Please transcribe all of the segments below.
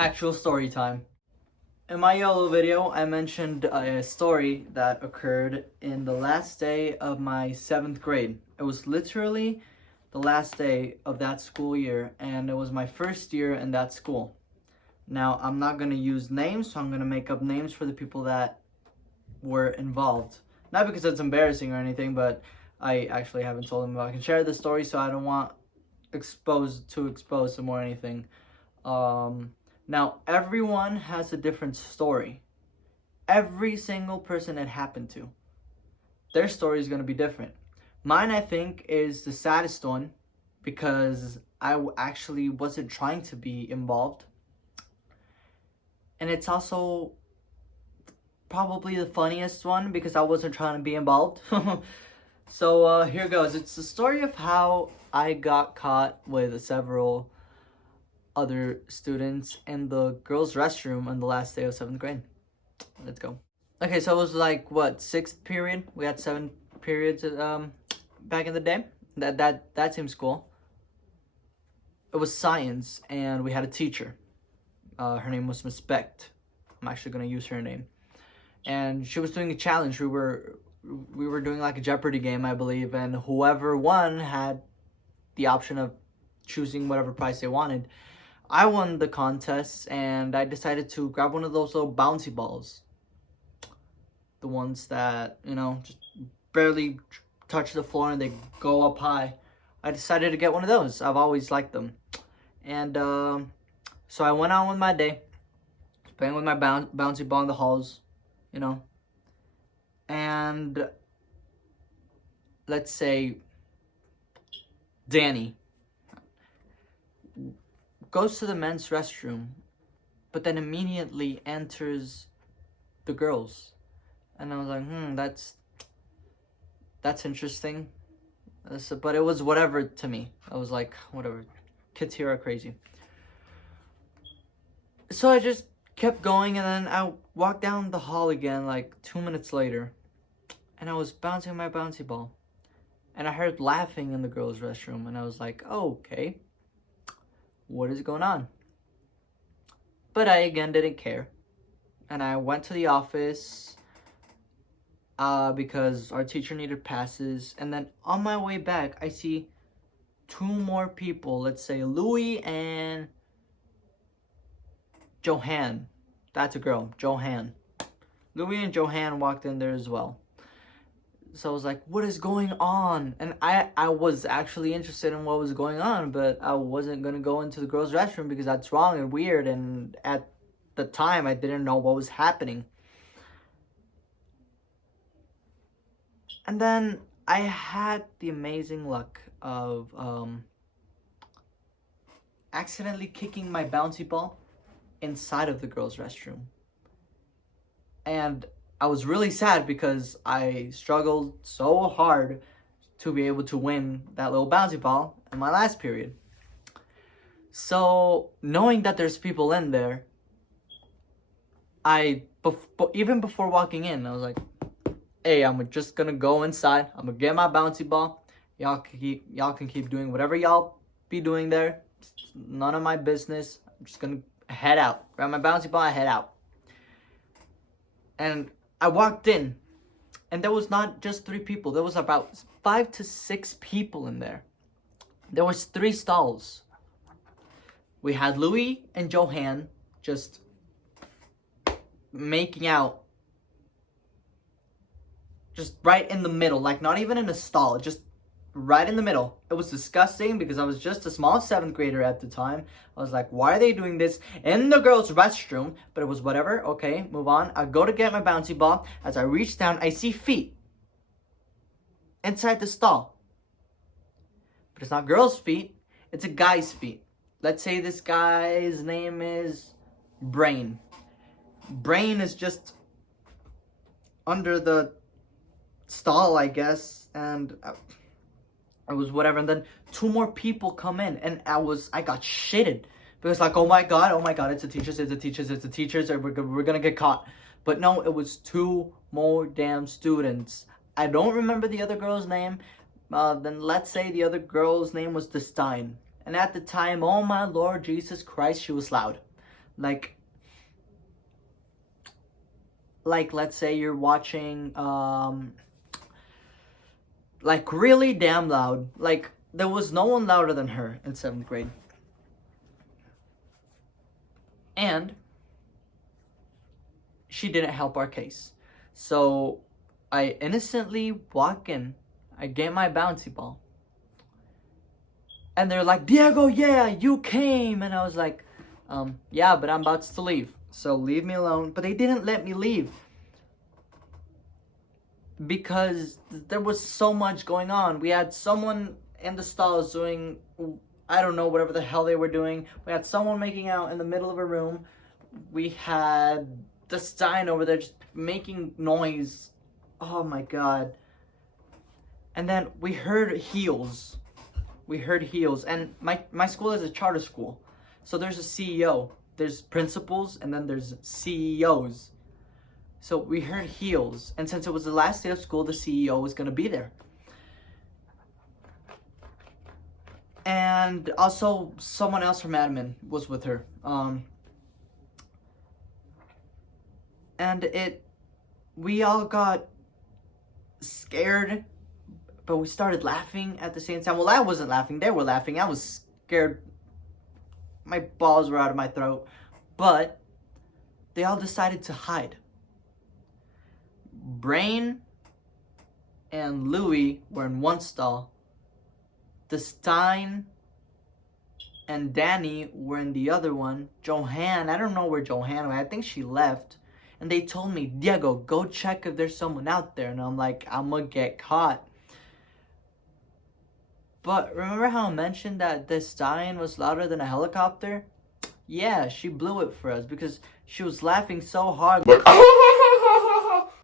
Actual story time. In my YOLO video, I mentioned a story that occurred in the last day of my 7th grade. It was literally the last day of that school year, and it was my first year in that school. Now, I'm not going to use names, so I'm going to make up names for the people that were involved. Not because it's embarrassing or anything, but I actually haven't told them if I can share the story, so I don't want expose them or anything. Now, everyone has a different story. Every single person it happened to, their story is going to be different. Mine, I think, is the saddest one because I actually wasn't trying to be involved. And it's also probably the funniest one because I wasn't trying to be involved. So here goes. It's the story of how I got caught with several other students in the girls' restroom on the last day of 7th grade. Let's go. Okay, so it was like what, 6th period? We had 7 periods back in the day. That seems cool. It was science, and we had a teacher. Her name was Miss Becht. I'm actually gonna use her name. And she was doing a challenge. We were doing like a Jeopardy game, I believe, and whoever won had the option of choosing whatever prize they wanted. I won the contest, and I decided to grab one of those little bouncy balls. The ones that, just barely touch the floor and they go up high. I decided to get one of those. I've always liked them. And so I went on with my day, playing with my bouncy ball in the halls, And let's say Danny goes to the men's restroom, but then immediately enters the girls. And I was like, that's interesting. But it was whatever to me. I was like, whatever. Kids here are crazy. So I just kept going, and then I walked down the hall again like 2 minutes later. And I was bouncing my bouncy ball. And I heard laughing in the girls' restroom. And I was like, oh, okay. What is going on? But I again didn't care. And I went to the office because our teacher needed passes. And then on my way back, I see 2 more people. Let's say Louie and Johan. That's a girl, Johan. Louie and Johan walked in there as well. So I was like, what is going on? And I was actually interested in what was going on, but I wasn't going to go into the girls' restroom because that's wrong and weird. And at the time, I didn't know what was happening. And then I had the amazing luck of accidentally kicking my bouncy ball inside of the girls' restroom. And I was really sad because I struggled so hard to be able to win that little bouncy ball in my last period. So knowing that there's people in there, even before walking in, I was like, hey, I'm just gonna go inside. I'm gonna get my bouncy ball. Y'all can keep doing whatever y'all be doing there. It's none of my business. I'm just gonna head out. Grab my bouncy ball, I head out. And I walked in, and there was not just 3 people. There was about 5 to 6 people in there. There was 3 stalls. We had Louie and Johan just making out, just right in the middle, like not even in a stall, just right in the middle. It was disgusting because I was just a small 7th grader at the time. I was like, why are they doing this in the girls' restroom? But it was whatever. Okay, move on. I go to get my bouncy ball. As I reach down, I see feet inside the stall. But it's not girls' feet. It's a guy's feet. Let's say this guy's name is Brain. Brain is just under the stall, I guess, and it was whatever. And then 2 more people come in, and I got shitted because like, oh my god, it's the teachers, we're gonna get caught. But no, it was 2 more damn students. I don't remember the other girl's name. Then let's say the other girl's name was Destine. And at the time, oh my Lord Jesus Christ, she was loud. Like let's say you're watching like really damn loud. Like there was no one louder than her in 7th grade. And she didn't help our case. So I innocently walk in, I get my bouncy ball. And they're like, Diego, yeah, you came. And I was like, yeah, but I'm about to leave. So leave me alone. But they didn't let me leave. Because there was so much going on. We had someone in the stalls doing, I don't know, whatever the hell they were doing. We had someone making out in the middle of a room. We had the Stein over there just making noise. Oh my god. And then we heard heels. And my school is a charter school. So there's a CEO. There's principals and then there's CEOs. So we heard heels. And since it was the last day of school, the CEO was going to be there. And also someone else from admin was with her. We all got scared, but we started laughing at the same time. Well, I wasn't laughing. They were laughing. I was scared. My balls were out of my throat. But they all decided to hide. Brain and Louis were in one stall. The Stein and Danny were in the other one. Johanne, I don't know where Johanne went. I think she left. And they told me, Diego, go check if there's someone out there. And I'm like, I'm gonna get caught. But remember how I mentioned that the Stein was louder than a helicopter? Yeah, she blew it for us because she was laughing so hard.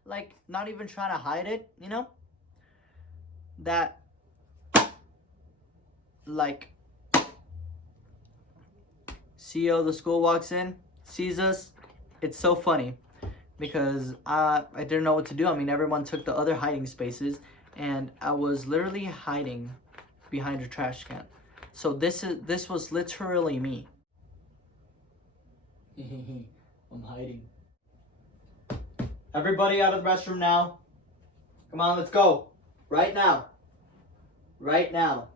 Like, not even trying to hide it, you know? That, like, CEO of the school walks in, sees us. It's so funny because I didn't know what to do. I mean, everyone took the other hiding spaces, and I was literally hiding behind a trash can. So this was literally me. I'm hiding. Everybody out of the restroom now. Come on, let's go. Right now. Right now.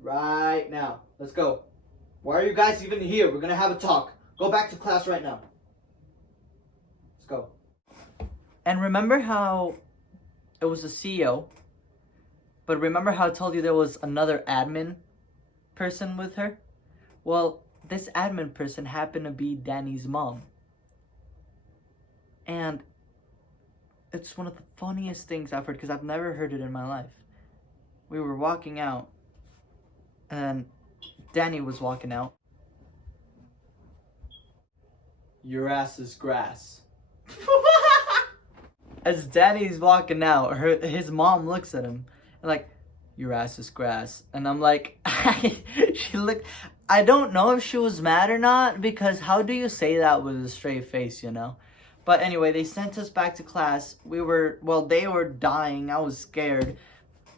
Right now. Let's go. Why are you guys even here? We're gonna have a talk. Go back to class right now. Let's go. And remember how it was the CEO, but remember how I told you there was another admin person with her? Well, this admin person happened to be Danny's mom. And it's one of the funniest things I've heard because I've never heard it in my life. We were walking out and Danny was walking out. Your ass is grass. As Danny's walking out, his mom looks at him and like, your ass is grass. And I'm like, she looked, I don't know if she was mad or not because how do you say that with a straight face, you know? But anyway, they sent us back to class. They were dying. I was scared.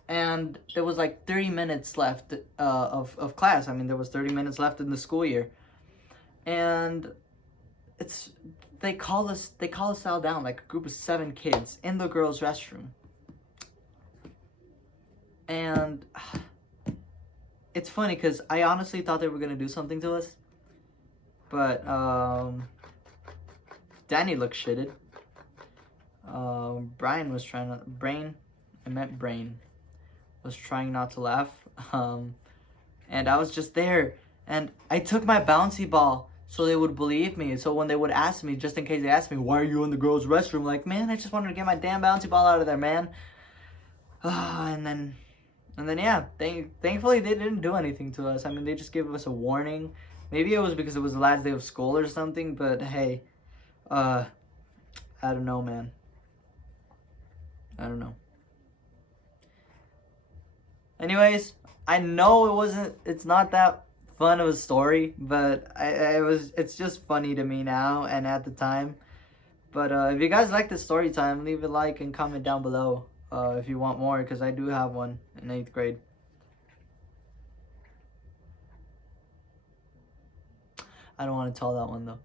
And there was like 30 minutes left of class. I mean, there was 30 minutes left in the school year. And they call us all down, like a group of 7 kids in the girls' restroom. And it's funny because I honestly thought they were going to do something to us. But Danny looked shitted. Brain was trying not to laugh. And I was just there. And I took my bouncy ball so they would believe me. So when they would ask me, just in case they asked me, why are you in the girls' restroom? Like, man, I just wanted to get my damn bouncy ball out of there, man. And then yeah, thankfully they didn't do anything to us. I mean, they just gave us a warning. Maybe it was because it was the last day of school or something, but hey, I don't know, man. I don't know. Anyways, I know it's not that fun of a story, but it's just funny to me now and at the time. But if you guys like this story time, leave a like and comment down below if you want more, because I do have one in 8th grade. I don't want to tell that one though.